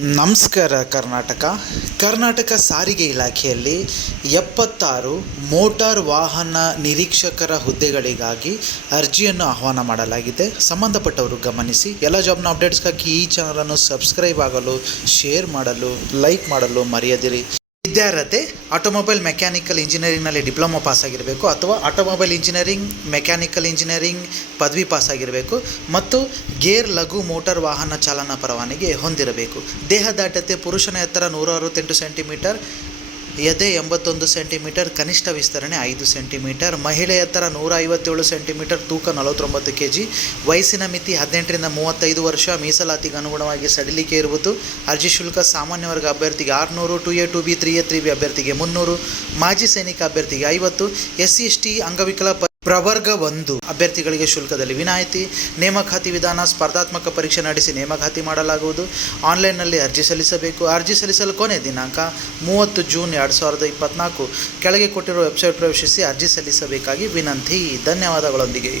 ನಮಸ್ಕಾರ ಕರ್ನಾಟಕ ಸಾರಿಗೆ ಇಲಾಖೆಯಲ್ಲಿ 76 ಮೋಟಾರ್ ವಾಹನ ನಿರೀಕ್ಷಕರ ಹುದ್ದೆಗಳಿಗಾಗಿ ಅರ್ಜಿಯನ್ನು ಆಹ್ವಾನ ಮಾಡಲಾಗಿದೆ. ಸಂಬಂಧಪಟ್ಟವರು ಗಮನಿಸಿ. ಎಲ್ಲ ಜಾಬ್ನ ಅಪ್ಡೇಟ್ಸ್ಗಾಗಿ ಈ ಚಾನಲನ್ನು ಸಬ್ಸ್ಕ್ರೈಬ್ ಆಗಲು, ಶೇರ್ ಮಾಡಲು, ಲೈಕ್ ಮಾಡಲು ಮರೆಯದಿರಿ. ವಿದ್ಯಾರ್ಹತೆ ಆಟೋಮೊಬೈಲ್ ಮೆಕ್ಯಾನಿಕಲ್ ಇಂಜಿನಿಯರಿಂಗ್ನಲ್ಲಿ ಡಿಪ್ಲೊಮಾ ಪಾಸಾಗಿರಬೇಕು ಅಥವಾ ಆಟೋಮೊಬೈಲ್ ಇಂಜಿನಿಯರಿಂಗ್, ಮೆಕ್ಯಾನಿಕಲ್ ಇಂಜಿನಿಯರಿಂಗ್ ಪದವಿ ಪಾಸಾಗಿರಬೇಕು ಮತ್ತು ಗೇರ್ ಲಘು ಮೋಟಾರ್ ವಾಹನ ಚಾಲನಾ ಪರವಾನಗಿ ಹೊಂದಿರಬೇಕು. ದೇಹದಾಢ್ಯತೆ ಪುರುಷನ ಎತ್ತರ 168 ಸೆಂಟಿಮೀಟರ್, ಎದೆ 81 ಸೆಂಟಿಮೀಟರ್, ಕನಿಷ್ಠ ವಿಸ್ತರಣೆ 5 ಸೆಂಟಿಮೀಟರ್, ಮಹಿಳೆ ಎತ್ತರ 157 ಸೆಂಟಿಮೀಟರ್, ತೂಕ 49 kg, ವಯಸ್ಸಿನ ಮಿತಿ 18 ರಿಂದ 35 ವರ್ಷ, ಮೀಸಲಾತಿಗೆ ಅನುಗುಣವಾಗಿ ಸಡಿಲಿಕೆ ಇರುವುದು. ಅರ್ಜಿ ಶುಲ್ಕ ಸಾಮಾನ್ಯ ವರ್ಗ ಅಭ್ಯರ್ಥಿಗೆ 600, 2A 2B 3A 3B ಅಭ್ಯರ್ಥಿಗೆ 300, ಮಾಜಿ ಸೈನಿಕ ಅಭ್ಯರ್ಥಿಗೆ 50, SC ST ಅಂಗವಿಕಲ ಪ್ರವರ್ಗ 1 ಅಭ್ಯರ್ಥಿಗಳಿಗೆ ಶುಲ್ಕದಲ್ಲಿ ವಿನಾಯಿತಿ. ನೇಮಕಾತಿ ವಿಧಾನ: ಸ್ಪರ್ಧಾತ್ಮಕ ಪರೀಕ್ಷೆ ನಡೆಸಿ ನೇಮಕಾತಿ ಮಾಡಲಾಗುವುದು. ಆನ್ಲೈನ್ನಲ್ಲಿ ಅರ್ಜಿ ಸಲ್ಲಿಸಬೇಕು. ಅರ್ಜಿ ಸಲ್ಲಿಸಲು ಕೊನೆ ದಿನಾಂಕ 30 ಜೂನ್ 2024. ಕೆಳಗೆ ಕೊಟ್ಟಿರುವ ವೆಬ್ಸೈಟ್ ಪ್ರವೇಶಿಸಿ ಅರ್ಜಿ ಸಲ್ಲಿಸಬೇಕಾಗಿ ವಿನಂತಿ. ಧನ್ಯವಾದಗಳೊಂದಿಗೆ.